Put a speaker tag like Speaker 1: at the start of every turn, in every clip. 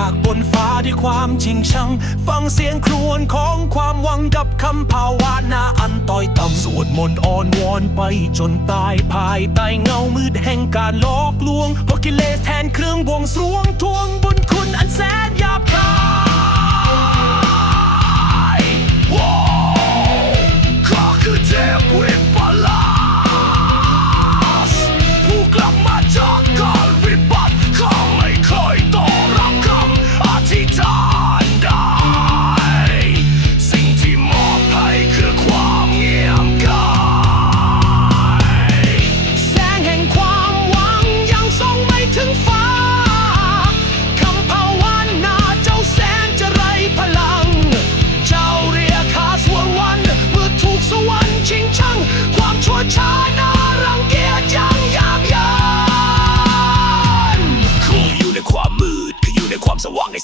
Speaker 1: องผู้คนจากบนฟ้าด้วยความชิงชัง ฟังเสียงครวญของความหวังกับคำภาวนาอันต้อยต่ำสวดมนต์อ้อนวอนไปจนตายภายใต้เงามืดแห่งการหลอกลวงเพราะกิเลสแทนเครื่องบวงสรวงทวงบุญคุณอันแสนหยาบคาย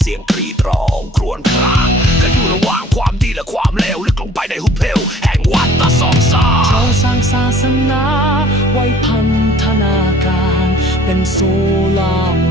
Speaker 1: เสียงกรีดร้องครวญครางก็อยู่ระหว่างความดีและความเลวลึกลงไปในหุบเพลแห่งวัฏฏะสองสาเขาสร้างศาสนาไว้พันธนาการ เป็นโซลาม